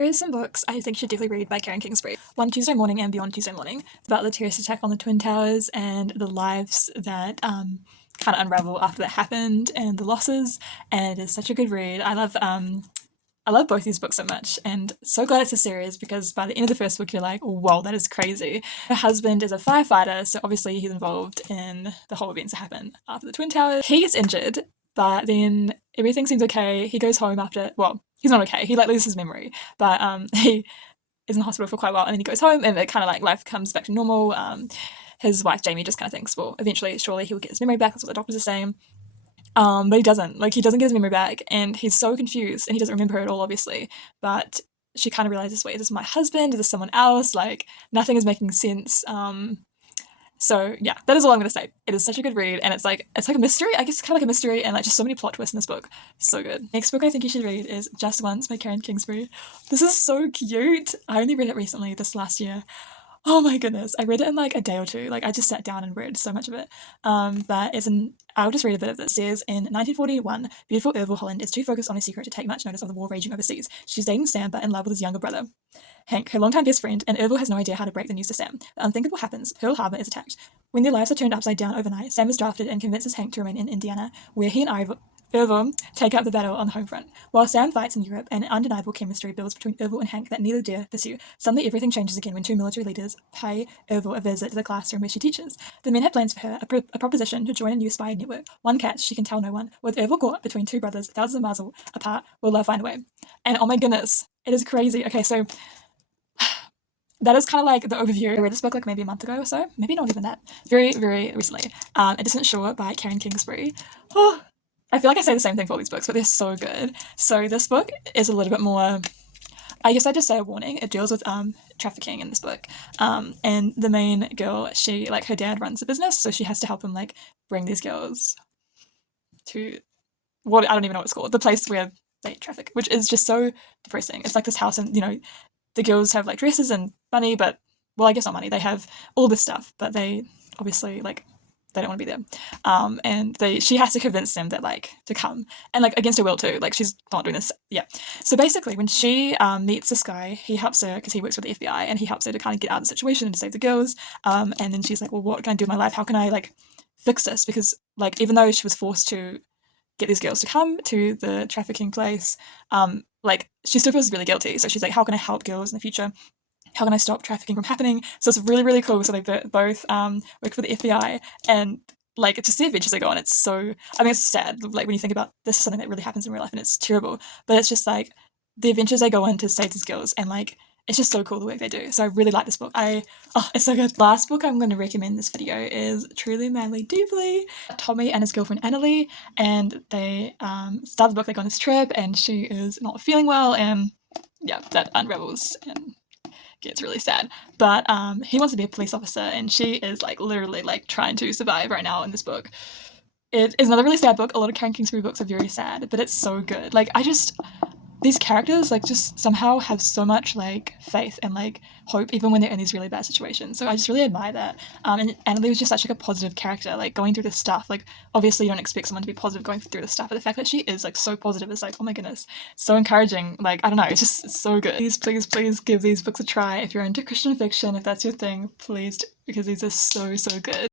There is some books I think you should definitely read by Kingsbury. One Tuesday Morning and Beyond Tuesday Morning. It's about the terrorist attack on the Twin Towers and the lives that kind of unravel after that happened and the losses. And it is such a good read. I love both these books so much, and so glad it's a series because by the end of the first book, you're like, whoa, that is crazy. Her husband is a firefighter, so obviously he's involved in the whole events that happen after the Twin Towers. He gets injured, but then everything seems okay. He goes home after, well, he's not okay. He like loses his memory, but he is in the hospital for quite a while, and then he goes home, and it kind of like life comes back to normal. His wife Jamie just kind of thinks, well, eventually, surely he'll get his memory back. That's what the doctors are saying. But he doesn't. Like, he doesn't get his memory back, and he's so confused, and he doesn't remember her at all, obviously. But she kind of realizes, wait, is this my husband? Is this someone else? Like, nothing is making sense. So yeah, that is all I'm gonna say. It is such a good read, and it's like a mystery. I guess it's kind of like a mystery, and like just so many plot twists in this book. So good. Next book I think you should read is Just Once by Kingsbury. This is so cute. I only read it recently, this last year. Oh my goodness, I read it in like a day or two. Like I just sat down and read so much of it. But I'll just read a bit of this. It says, in 1941, beautiful Irville Holland is too focused on a secret to take much notice of the war raging overseas. She's dating Sam, but in love with his younger brother, Hank, her longtime best friend, and Irville has no idea how to break the news to Sam. The unthinkable happens. Pearl Harbor is attacked. When their lives are turned upside down overnight, Sam is drafted and convinces Hank to remain in Indiana, where he and Irville take up the battle on the home front. While Sam fights in Europe, an undeniable chemistry builds between Irville and Hank that neither dare pursue. Suddenly everything changes again when two military leaders pay Irville a visit to the classroom where she teaches. The men have plans for her, a proposition to join a new spy network. One catch, she can tell no one. With Irville caught between two brothers, thousands of miles apart, will love find a way. And oh my goodness, it is crazy. Okay, so that is kind of like the overview. I read this book like maybe a month ago or so. Maybe not even that. Very, very recently. It Isn't Sure by Kingsbury. Oh, I feel like I say the same thing for all these books, but they're so good. So this book is a little bit more, I guess I just say a warning. It deals with trafficking in this book. And the main girl, she, like, her dad runs a business, so she has to help him, like, bring these girls to what, I don't even know what it's called, the place where they traffic, which is just so depressing. It's like this house, and, you know, the girls have, like, dresses and money, but, well, I guess not money. They have all this stuff, but they obviously, like, they don't want to be there. And she has to convince them that, like, to come. And, like, against her will, too. Like, she's not doing this. Yeah. So, basically, when she meets this guy, he helps her, because he works with the FBI, and he helps her to kind of get out of the situation and to save the girls. And then she's like, well, what can I do in my life? How can I, like, fix this? Because, like, even though she was forced to get these girls to come to the trafficking place, like, she still feels really guilty. So she's like, how can I help girls in the future? How can I stop trafficking from happening? So it's really, really cool. So they both work for the FBI, and like it's just the adventures they go on. It's so, I mean, it's sad. Like when you think about this is something that really happens in real life, and it's terrible. But it's just like the adventures they go on to save these girls, and like it's just so cool the work they do. So I really like this book. It's so good. Last book I'm going to recommend in this video is Truly Madly Deeply. Tommy and his girlfriend Annalie, and they start the book. They go on this trip, and she is not feeling well, and yeah, that unravels and gets really sad. But he wants to be a police officer, and she is like literally like trying to survive right now in this book. It is another really sad book. A lot of Karen Kingsbury books are very sad, but it's so good. Like these characters like just somehow have so much like faith and like hope even when they're in these really bad situations. So I just really admire that. And Annalie was just such like a positive character, like going through this stuff. Like obviously you don't expect someone to be positive going through this stuff, but the fact that she is like so positive is like, oh my goodness, so encouraging. Like I don't know, it's so good. Please give these books a try if you're into Christian fiction. If that's your thing, please do, because these are so good.